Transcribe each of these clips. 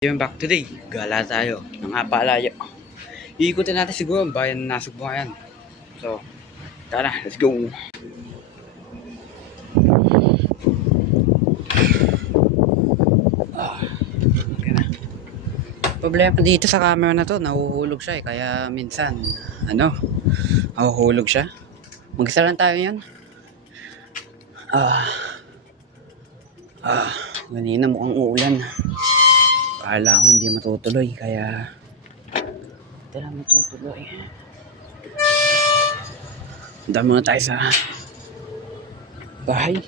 Yung back today, gala tayo ng Apalayo. Iikutin natin siguro ang bayan ng Nasugbuhan. So, tara, let's go. Okay na. Problema dito sa camera na to, nahuhulog siya kaya minsan, nahuhulog siya. Mag-isa lang tayo yan. Ganina mukhang uulan. Akala ko hindi matutuloy, kaya hindi na matutuloy. Punta muna tayo sa bahay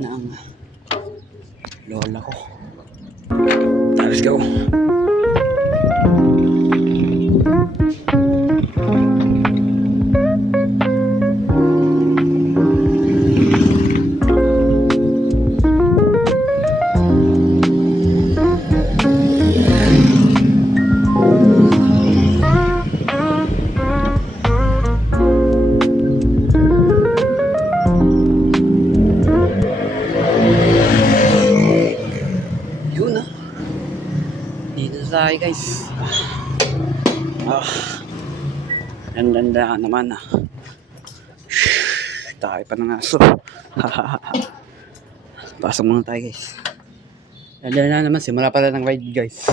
ng lola ko. Let's go. Dito tayo guys. Ganda naman tayo pa ng aso. Pasok muna tayo guys. Ganda na naman, simula pala ng ride guys.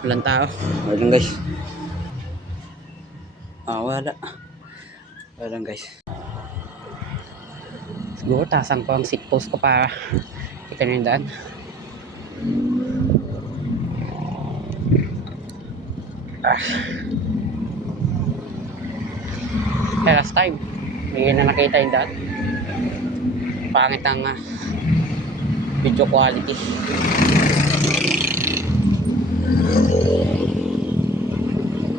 Walang tao. Walang guys. Walang guys. Siguro tasang ko ang seat post ko para kita nyo yung daan. Last time hindi na nakita yung daan. Pangit ang video quality.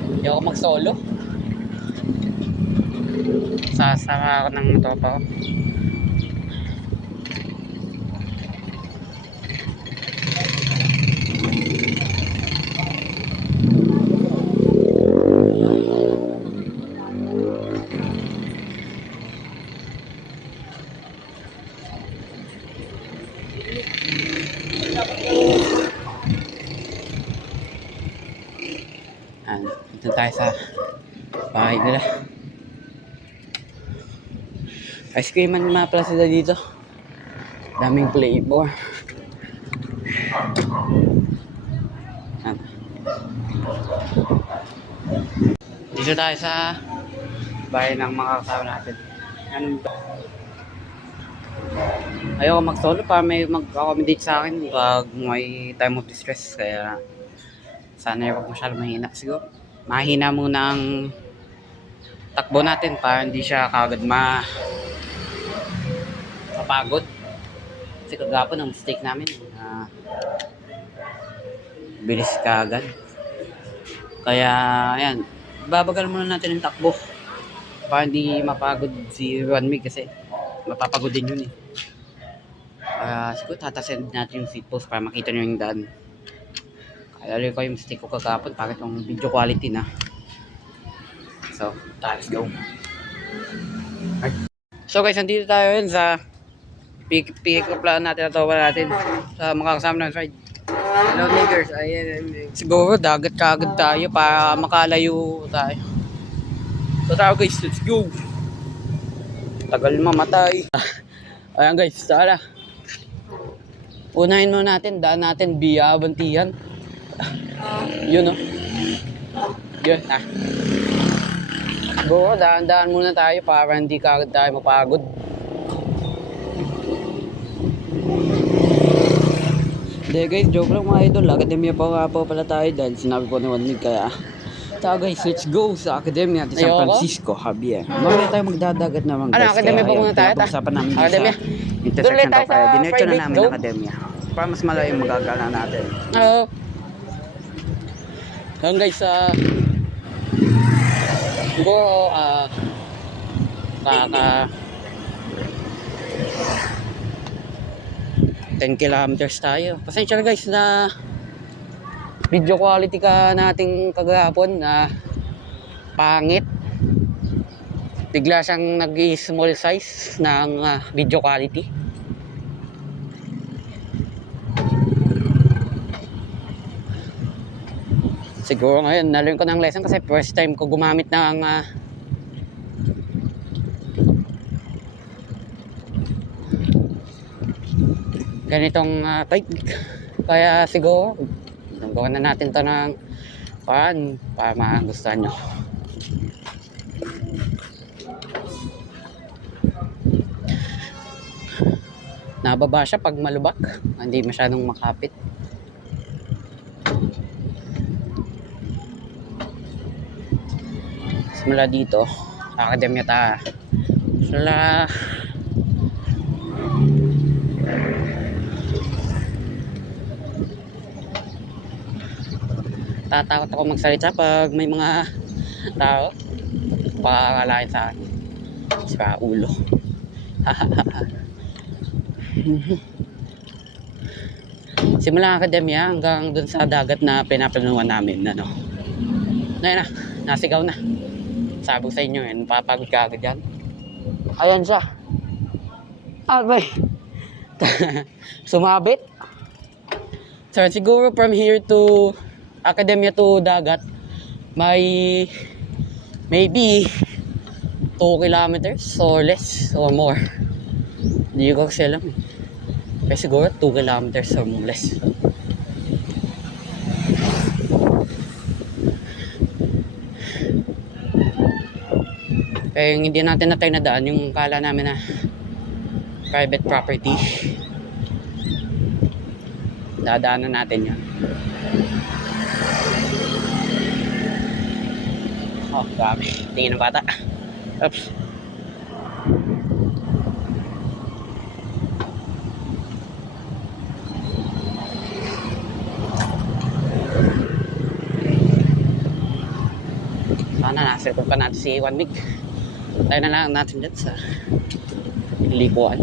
Hindi ako mag solo. Sasama ako ng tropa ko. Dito tayo sa bahay nila. Ice cream man mapala sila dito. Daming flavor. Dito tayo sa bahay ng mga kasama natin. Ayoko mag-solo para may mag-accommodate sa akin pag may time of distress. Kaya sana huwag masyadong mahina. Siguro mahina muna ang takbo natin para hindi siya kagad mapagod. Kasi kagapon ang mistake namin, bilis kagad. Kaya ayan, babagal muna natin ang takbo para hindi mapagod si Juan Mig kasi mapapagod din yun eh. Siguro tatasin natin yung seat post para makita nyo yung daan. Kaya alam ko yung mistake ko kagapon, bakit yung video quality na. So, let's go. So guys, nandito tayo yun sa pick up lang natin at tawa natin sa mga kasama ng ride. Hello niggers, ayan. Siguro dagat kagad tayo para makalayo tayo. So tara guys, let's go. Tagal mamatay. Ayan guys, tara. Unahin muna natin, daan natin via Abantihan. Yun Yun Siguro daan muna tayo para hindi kagad tayo mapagod. Hindi guys, joke lang mga idol. Akademya pa nga po pala tayo dahil sinabi ko ni Juan Mig. Kaya guys, let's go sa Akademya natin San Francisco Javier. Mamaya tayo magdadagat naman guys. Akademya pa muna tayo? Pag-usapan namin sa intersection to kaya dinecho na namin ang Akademya para mas malayo yung magagala natin. Ayan guys, siguro 10 kilometers tayo. Pasensya na guys na video quality ka nating kagahapon na pangit. Bigla siyang nag-small size ng video quality. Siguro ngayon, nalearn ko ng lesson kasi first time ko gumamit ng ganitong technique. Kaya siguro, gawin na natin to ng paraan para magustuhan nyo. Nababa siya pag malubak, hindi masyadong makapit. Simula dito sa akademya ta sila tatakot ako magsalita pag may mga tao pakakalain sa akin sa ulo. Simula akademya hanggang dun sa dagat na pinaplanuhan namin, ano. Ngayon na, nasigaw na. Sabi ko sa inyo, napapagod ka agad yan. Ayan siya. Abay. Sumabit. So siguro from here to akademya to dagat, may maybe 2 kilometers or less or more. Hindi ko kasi alam eh. Pero siguro 2 kilometers or less. Pero yung hindi natin natay na daan, yung kala namin na private property, dadaanan natin yan. Oh, grabe. Tingin ng bata. Oops. Sana nasirkot pa natin si Juan Mig. Tayo na lang natin dyan sa likuan.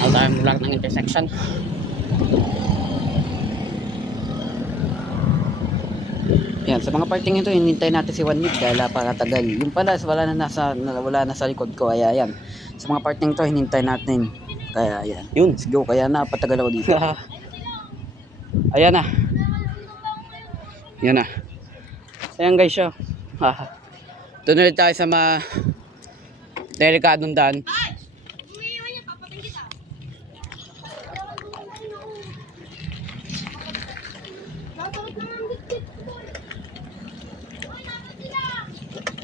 Ako tayo mula ng intersection. Yan, sa mga parting ito, hinintay natin si Juan Mig dahil napakatagal. Yung pala, wala na sa likod ko. Kaya yan. Sa mga parting ito, hinintay natin. Kaya yan. Yun, siguro. Kaya napatagal ako dito. Ayan na. Yan na. Ayan guys, siya. Doon ulit tayo sa mga delikadong daan.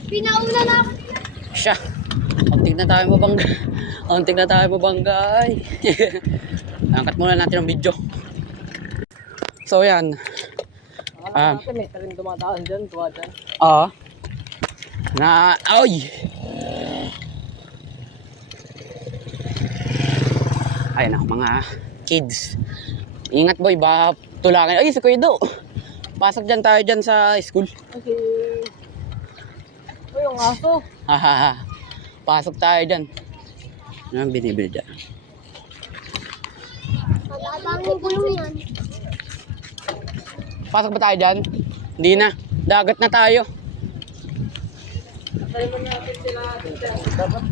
Pinauna na ako. Siya. Untik na tayo mabangga. Untik na tayo mabangga. Angkat muna natin ang video. So yan. May talim dumadaan dyan, tuwa dyan. Ay! Ayun na, mga kids. Ingat boy, baka tulangin. Ay, si Kuya Do. Pasok dyan tayo dyan sa school. Okay. Uy, yung aso. Pasok tayo dyan. Ano ang binibili dyan? Magdadaming gulo yan. Pasok ba tayo dyan? Hindi na. Dagat na tayo.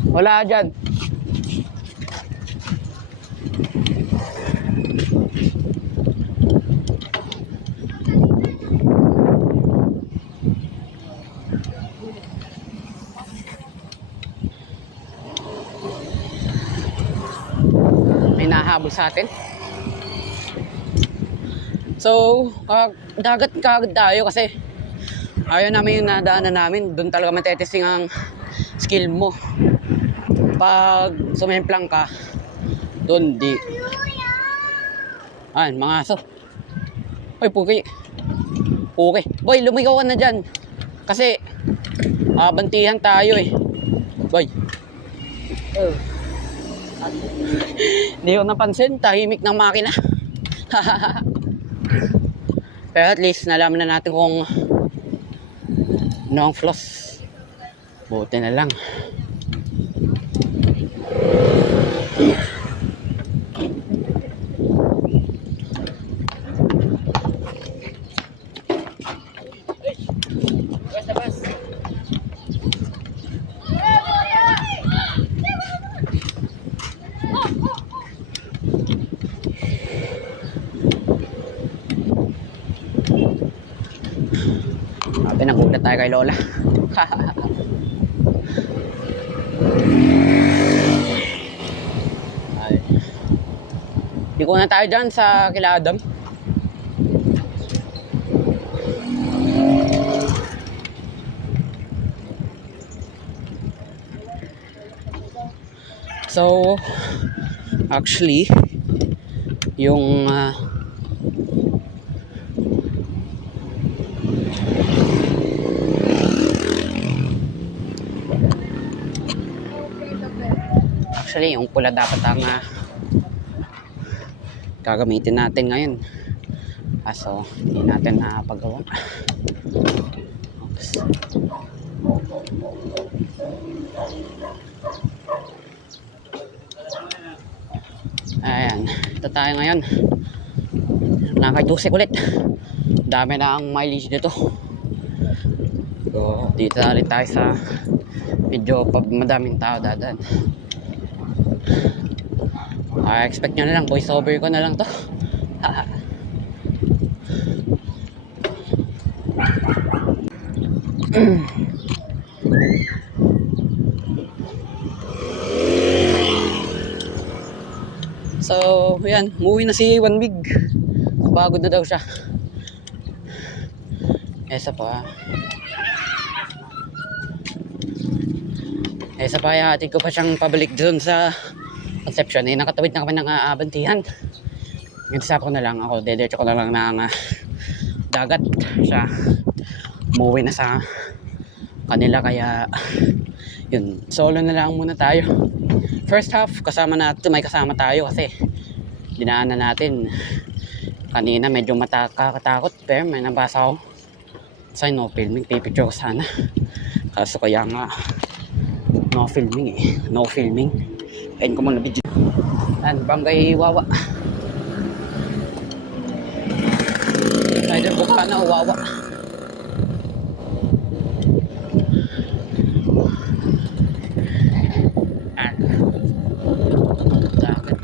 Wala dyan. May nahabol sa atin. So, dagat kagad tayo kasi ayaw namin yung nadaanan namin. Doon talaga matetesting ang skill mo. Pag sumemplang ka, doon di. Ayan, mga aso. Uy, puki. Puki. Boy, lumigaw ka na dyan. Kasi, bantihan tayo eh. Boy. Hindi ko napansin, tahimik ng makina. Pero at least nalaman na natin kung ano ang flaws. Buti na lang. tayo kay Lola. Ay. Di ko na tayo dyan sa kila Adam. So, actually, yung yung pula dapat ang gagamitin natin ngayon. Kaso, hindi natin napagawa. Oops. Ayan, ito tayo ngayon. Nakaitusik ulit. Dami na ang mileage dito. So, dito na rin tayo sa medyo pag madaming tao dadan. Expect nyo na lang, voice over ko na lang to. So, yan, umuwi na si One Big. Pagod na daw siya. Esa pa, hatid ko pa siyang pabalik doon sa Conception. Nakatawid na kami ng Abantihan. Ngayon ko na lang ako, dediretso ko na lang ng dagat. Siya, umuwi na sa kanila, kaya yun, solo na lang muna tayo. First half, may kasama tayo kasi dinaanan natin. Kanina medyo matakatakot, pero may nabasa ako sa no filming, pipicture ko sana. Kaso kaya nga, no filming. Kain ko muna video. Barangay Wawa. Either Bukana o Wawa. Dagat.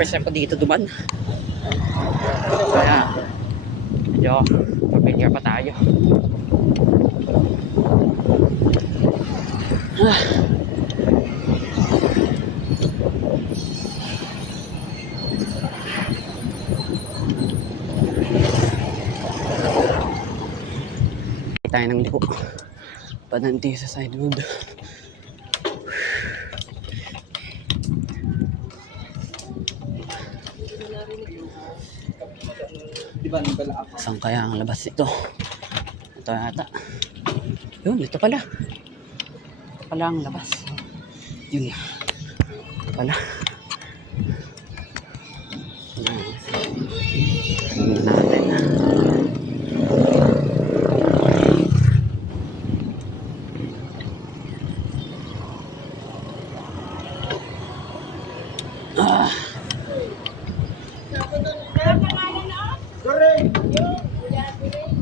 First time ko dito duman. Kaya medyo familiar pa tayo. Tayo ng liko pananti sa side road. Saan kaya ang labas ito? Ito yata. Yun, ito pala. Ito pala ang labas. Yun. Ito pala. Natin.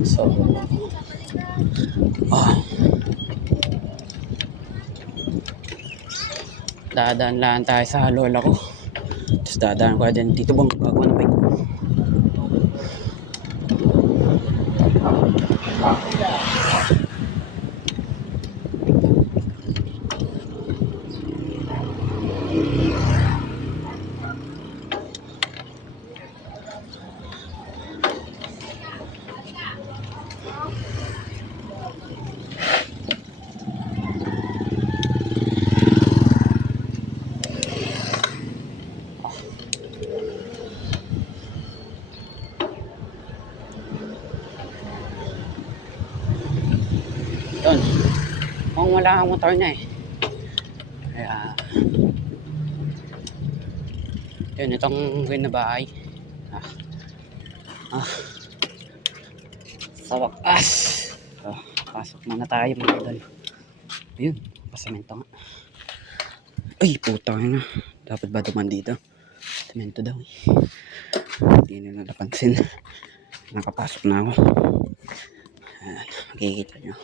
So, dadaan lang tayo sa lola ko. Tapos dadaan ko din dito bang gagawa ng bike. Yun. Kung wala ang motor niya eh. Kaya yun, itong green na bahay. Sa wakas. So, pasok muna tayo mga idol. Ayun, pasamento nga. Ay, puta na. Dapat ba duman dito? Semento daw eh. Hindi nila napansin. Nakapasok na ako. Makikita nyo.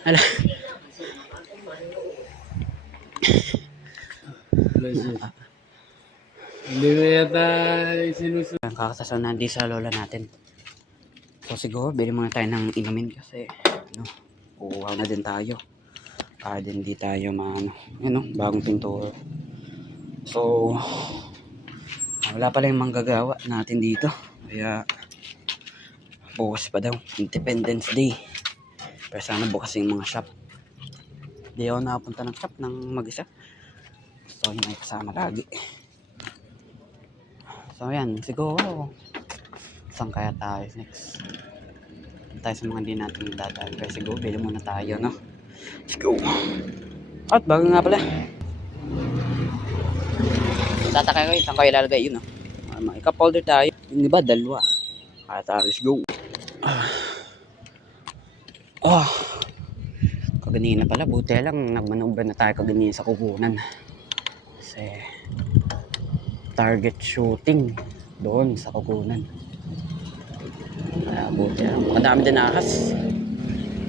Hala. Hindi mo yata sinusunod. Ang kakasasunan di sa lola natin. So siguro, bili muna tayo ng inumin kasi, ano, uuhaw na din tayo. Kaya din di tayo maano, bagong pintura. So, wala pala yung manggagawa natin dito. Kaya, bukas pa daw, Independence Day. Pero sana bukas yung mga shop. Di ako nakapunta ng shop ng mag-isa. So, yun ay kasama lagi. So, yan, siguro, saan kaya tayo next? Tayo sa mga hindi natin dadaan. Pero siguro, bili muna tayo, no? Let's go. At bago nga pala. Tatakay ko yun. Saan ko ilalagay yun, no? May cup holder tayo. Yung iba, dalawa. Kaya tayo, let's go. Oh. Kaganina pala. Buti lang. Nagmanubra na tayo kaganina sa kukunan. Kasi, target shooting doon sa kukunan. Kaya buti lang. Makadami din ahas.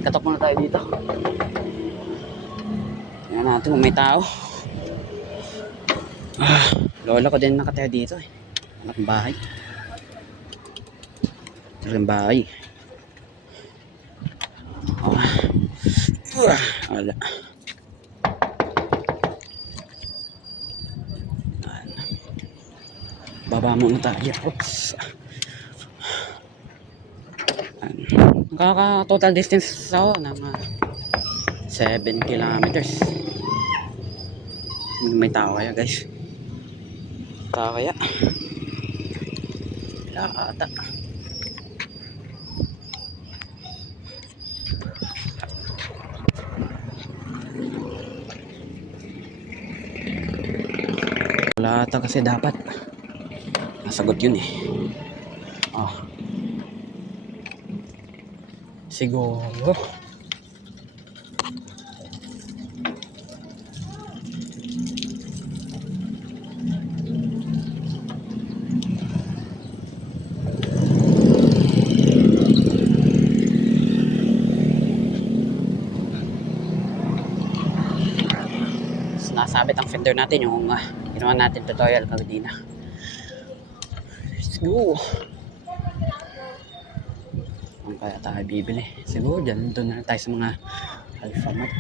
Katok muna tayo dito. Tingnan natin kung may tao. Lola ko din nakataya dito eh. Anak ng bahay. Anak ng bahay. Wala. Baba muna tayo. Oops. Nakaka total distance ako ng 7 kilometers. May tao kaya guys. Tao kaya. Wala ata. Wala ata kasi dapat. Nasagot yun eh. Oh. Siguro. Nasabit ang fender natin yung ginawa natin tutorial kanina. Let's go. Ang kaya tayo bibili? Siguro dyan, doon na tayo sa mga Alphamart.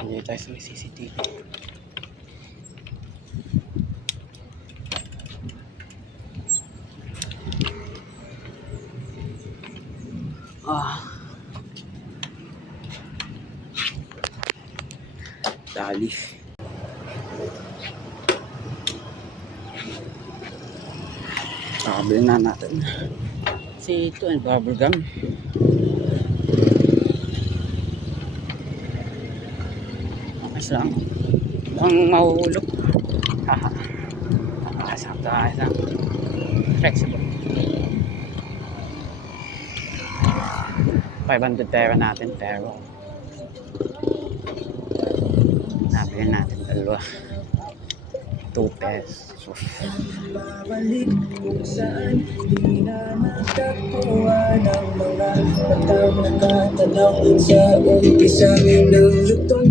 Hindi tayo sa may CCTV. Dali. Pakabili na natin. Si ito ang bubblegum. Okay lang. Ang mahuhulog. Haha. Sakto lang. Flexible. 500 pera natin pero nabili natin dalawa. 2 pesos. Babalik kung saan di na nakakuha ng mga batang nakatanaw sa umpisa ng lutong.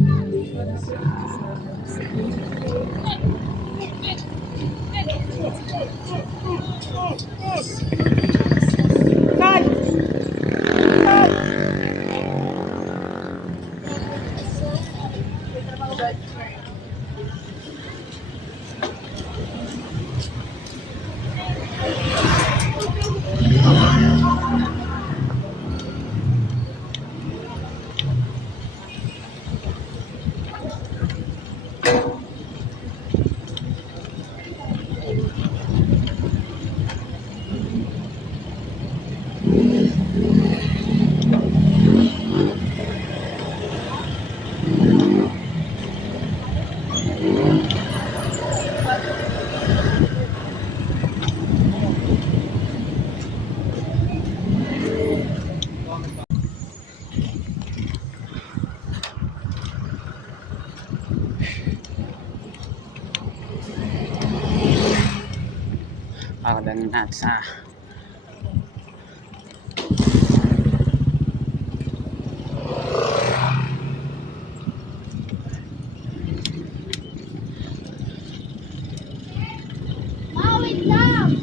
Punta na natin sa Wait lang!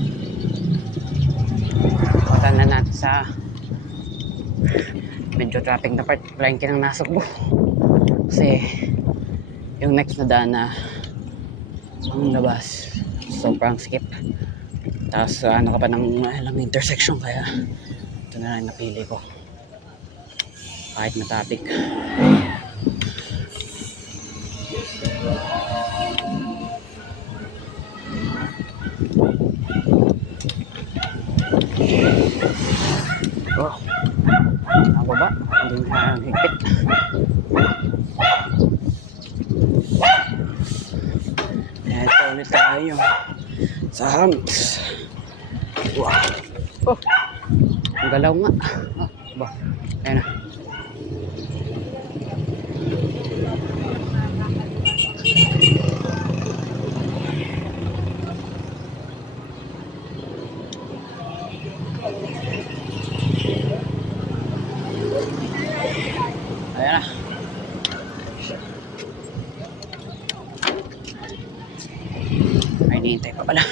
punta na natin sa medyo traffic na part. Palengke ng Nasugbo. Kasi yung next na daan na ang labas sobrang skip. Tapos ano ka pa ng alang intersection, kaya ito na lang napili ko kahit matapik. Oh, ako ba? Hindi na higpit. Ito ulit tayo sa humps. Wow. Oh, ang galaw nga. Oh, ba? Ayan na. Ayan na. Ay, nihintay pa pala.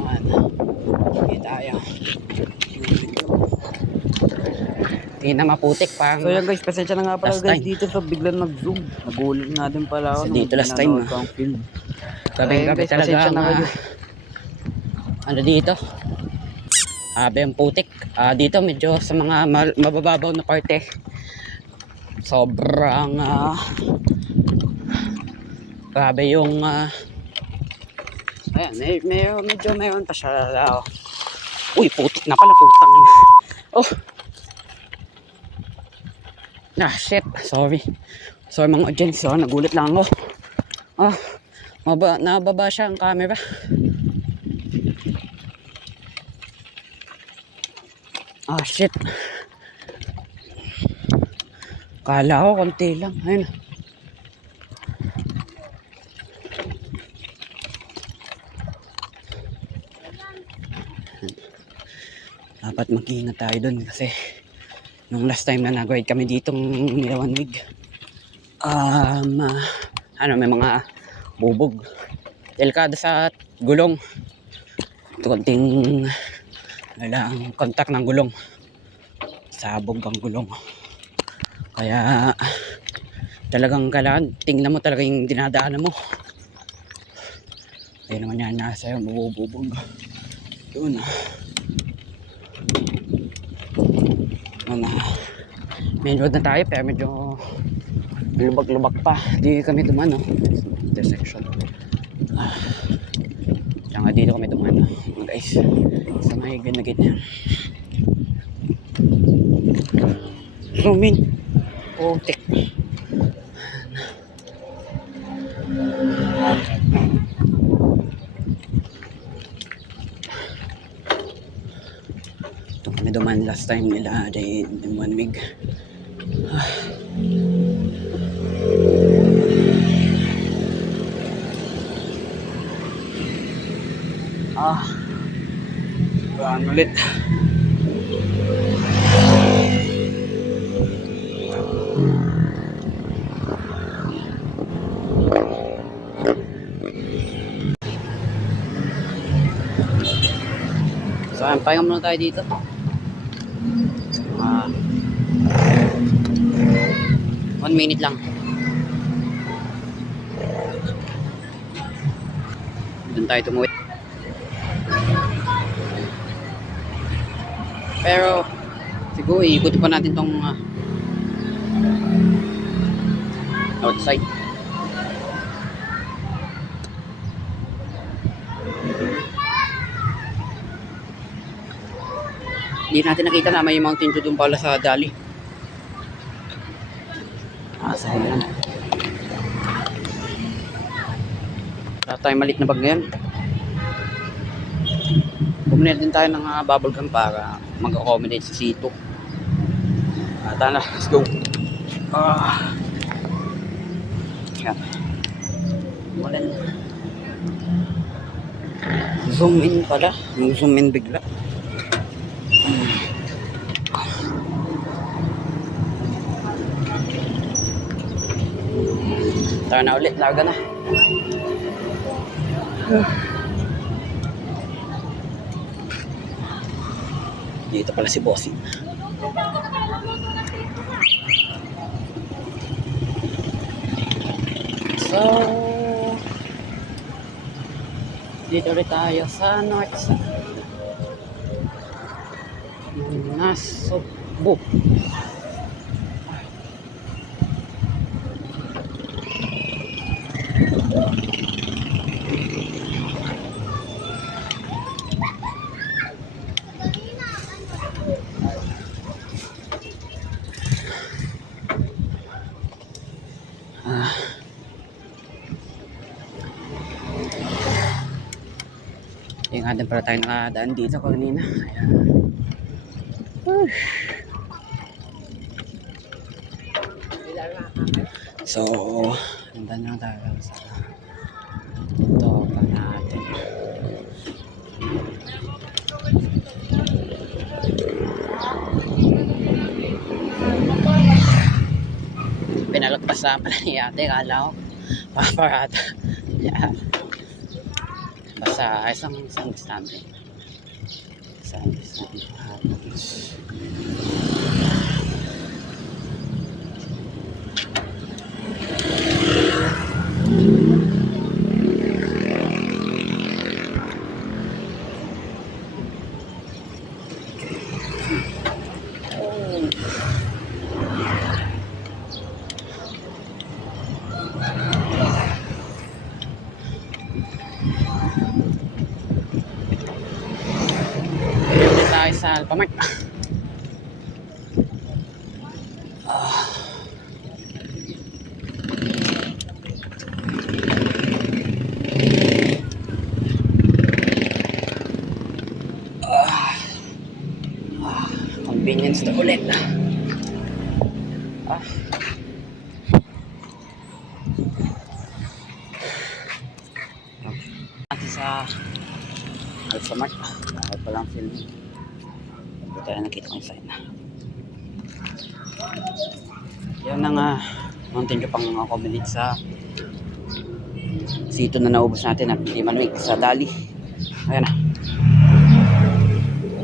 Ayan. Hindi tayo. Hindi na maputik pang. So yan guys, pasensya na nga pala Last guys time. dito sa biglang nag-zoom. Nagulat na din pala ako. So, nung dito last time, pinanood ah. ko ang film. Gabing gabi guys, talaga pasensya na ang, kayo. ano dito, yung putik. Dito medyo sa mga mabababaw na parte sobrang grabe yung ayan, medyo mayroon pa siya. Uy, putik na pala, putang ina. Oh, shit, sorry mga audience. Nagulat lang ako. Nababa siya ang camera. Shit. Kala ko konti lang. Ayun. Dapat mag-iingat tayo dun kasi nung last time na nag-ride kami ditong Nilawanwig, may mga bubog. Delikado sa gulong. Konting walang kontak ng gulong. Sabog ang gulong. Kaya talagang kailangan tingnan mo talaga yung dinadaanan mo. Kaya naman yan nasa yung bububog. Yun. Main road na tayo pero medyo lubag-lubag pa. Di kami dumano. Intersection. Kaya nga dito kami dumano. Guys, sa may ganagit na yan. Zoom in. Putik. Ito kami duman last time nila in 1 week. Gaan ulit. So, pahinga muna tayo dito. 1 minute lang. Doon tayo tumuwi. Pero siguro iikot pa natin tong outside. Hindi natin nakita na may Mountain Dew doon pala sa Dali. Sayang lang. Wala tayong malit na bag ngayon. Bumili din tayo ng bubble gum para mag-accommodate sa sito. Tara, let's go. Yan. Ulan. Zoom in pala. Yung zoom in bigla. Tara na ulit. Larga na. Dito pala si Bossing. So, dito ulit tayo sa north side. Nasugbu. Yung nga din pala tayo nakadaan dito kanina. Ayan. So, nandun lang tayo sa topa natin. Pinalagpas na pala ni ate. Kala ko paparata. Yan. Basta isang standing. Isang halos. Tayo sa Alphamart. Convenience na ulit. Natin sa Alphamart. Bakit palang filming. Ito tayo nakita ko yung sign na. Yan na nga. Mountain Dew pang ako bilit sa sito na naubos natin na hindi malamig sa Dali. Ayan na.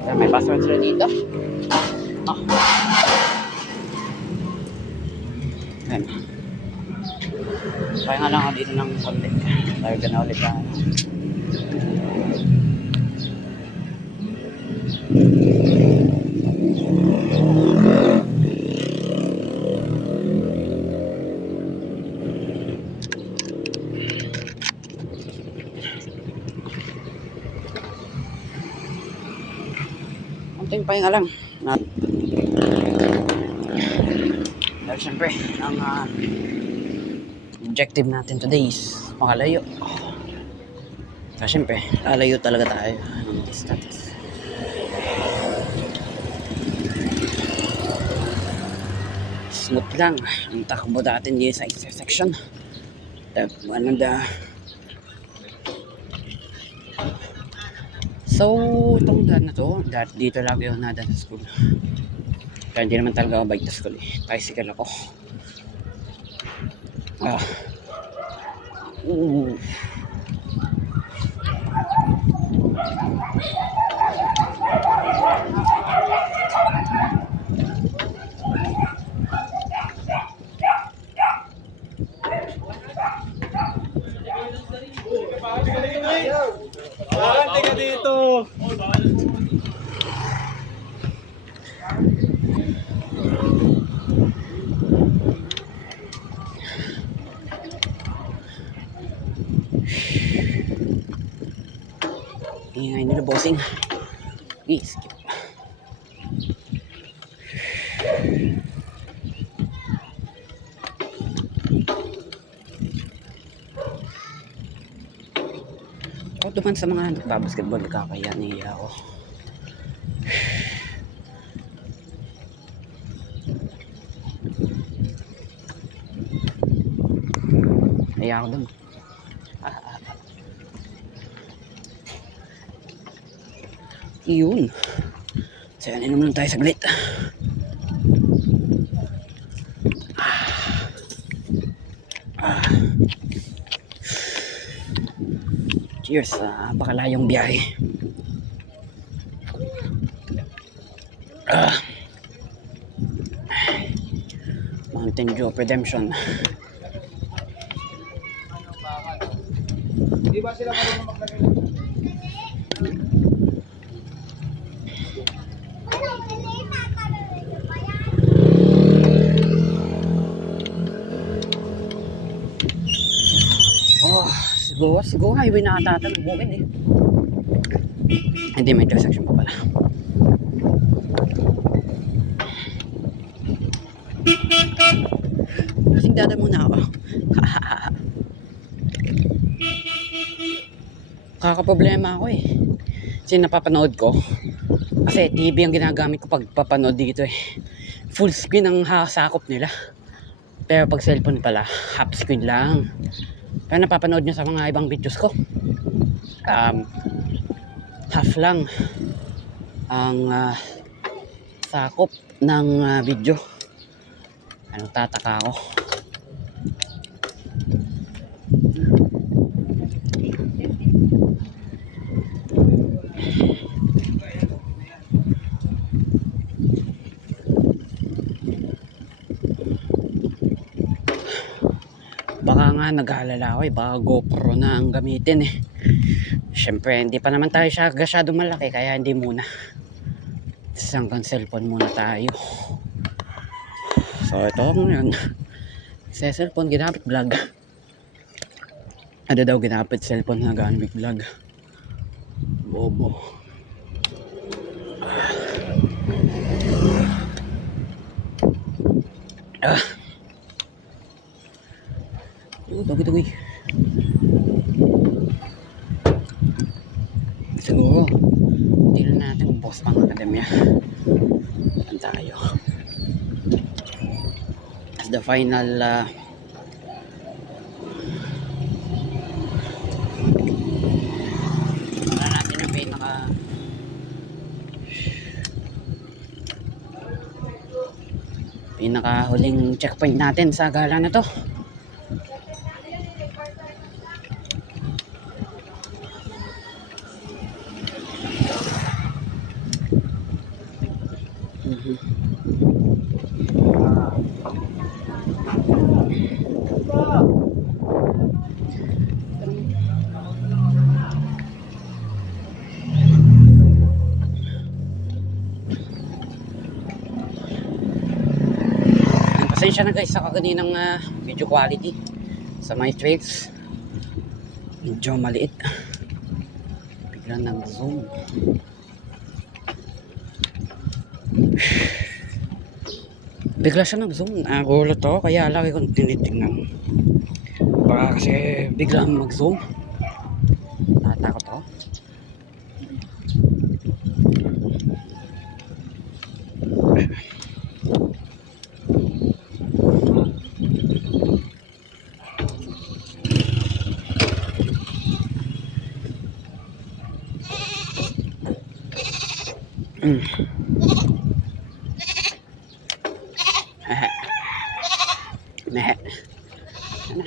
Ayan, may password sila dito. Ayan. Kaya nga lang ako dito ng konti. Tayo ka na ulit tayo. Konting pahinga lang. Dahil syempre, ang objective natin today is makalayo. Kaya syempre, lalayo talaga tayo ng distance. Smooth lang ang takbo natin dito sa intersection. So, itong daan na to, dito lagi ako nadaan sa school. Kaya hindi naman talaga ako bike to school eh. Tricycle ako. Teka dito. Ingay nila bossing. Skip. Ako duman sa mga nagbabasketball, kakaya niya ako. nahiya ako dun. Yun. So yan, inom lang tayo saglit. Cheers sa bakalayong biyahe. Mountain Dew of Redemption. Di ba sila marunong maglagay? Oh, siguro highway na ata ng bukid eh. Hindi, may intersection pa pala. Kasing dada muna ako. Kakaproblema ako eh. Kasi napapanood ko. Kasi TV ang ginagamit ko pag papanood dito eh. Full screen ang sakop nila. Pero pag cellphone pala, half screen lang. Pero napapanood nyo sa mga ibang videos ko. Half lang ang sakop ng video. Ano, tataka ako. Baka nga nag-aalala ako eh, baka GoPro na ang gamitin eh. Siyempre hindi pa naman tayo siya gasyado malaki, kaya hindi muna. Hanggang cellphone muna tayo. So ito ngayon, sa cellphone ginamit vlog. Ano daw ginamit cellphone na gamit vlog? Bobo. Tugoy. Siguro hindi na natin boss pang akademya. Saan tayo? As the final wala natin ang pinaka huling checkpoint natin sa gala na to. Pasensya na guys sa kaganinang video quality sa my trails, medyo maliit, biglang nag-zoom. Bigla siya nag-zoom, nagulat ako kaya lagi kong tinitingnan, baka kasi biglang mag-zoom, natakot ako. Mehe. Ano?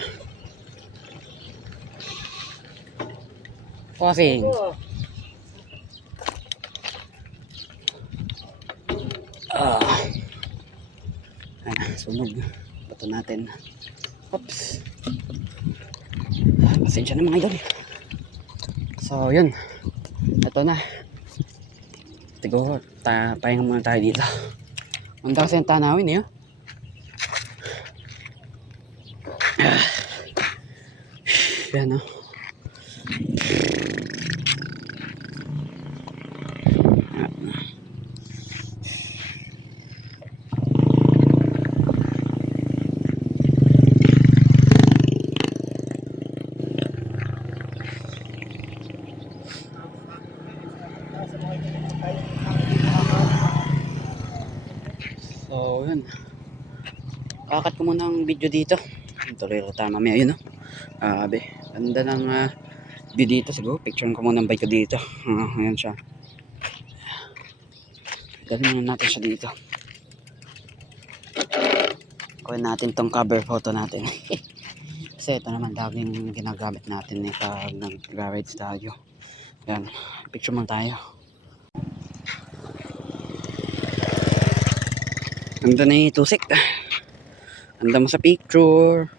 Posing. Sunog. Bato natin. Oops. Pasensya na mga idol. So, yun. Ito na. Siguro, pahinga muna tayo dito. Manda kasi ang tanawin eh. Yan o. So, yun. Kakat ko muna ang video dito. Tuloy ko tayo mamaya yun, no? Abe, ganda ng view dito siguro. Picture ko muna ng bike ko dito. Ayan siya. Dali muna natin siya dito. Kunin natin tong cover photo natin. Kasi ito naman laging ginagamit natin pag nag-ride tayo. Yan, picture muna tayo. Ganda na yung tusik. Ganda mo sa picture.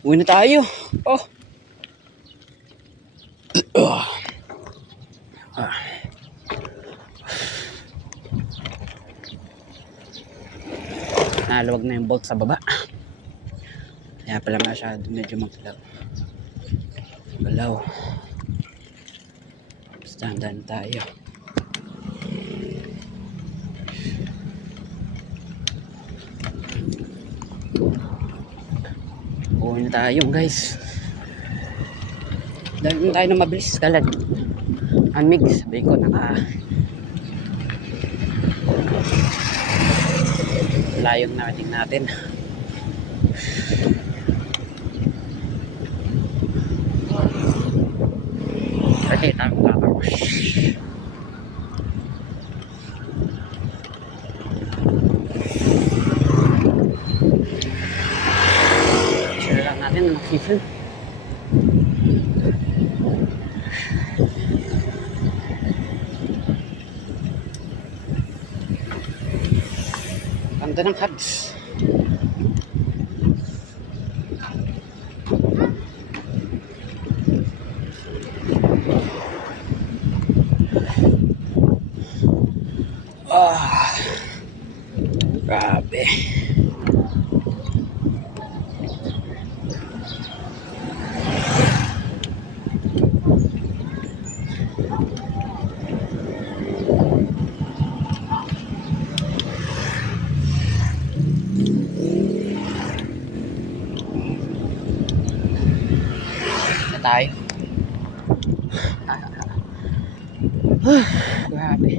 Uwi na tayo. Oh. Naluwag na yung bolt sa baba. Kaya pala masyado medyo maglaw. Galaw. Standan tayo. Uwi na tayo guys. Dahil na tayo na mabilis kalad. Unmix, sabi ko layong narating natin. Okay, tayo kakarosh. Share lang natin ang season. Ganda ng hugs. Grabe. Na tayo. Grabe.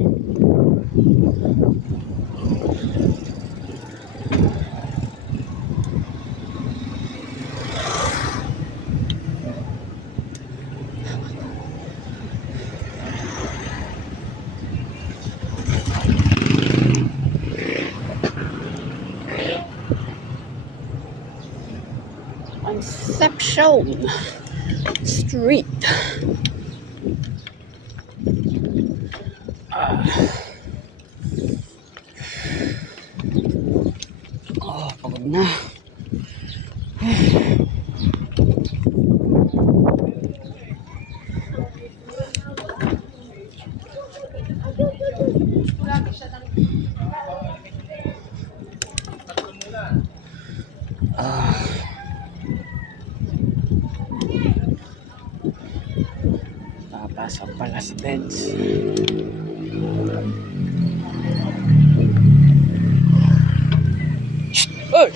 Concepcion Street. Oh, pagod na. Papasok pala sa beds. Oy!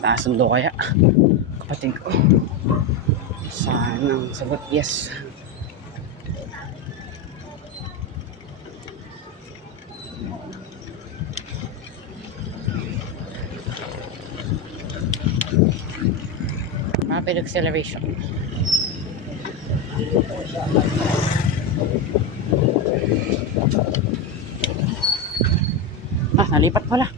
Nasundo kaya kapatid ko? Sanang sagot yes. Rapid acceleration. Nalipat pala.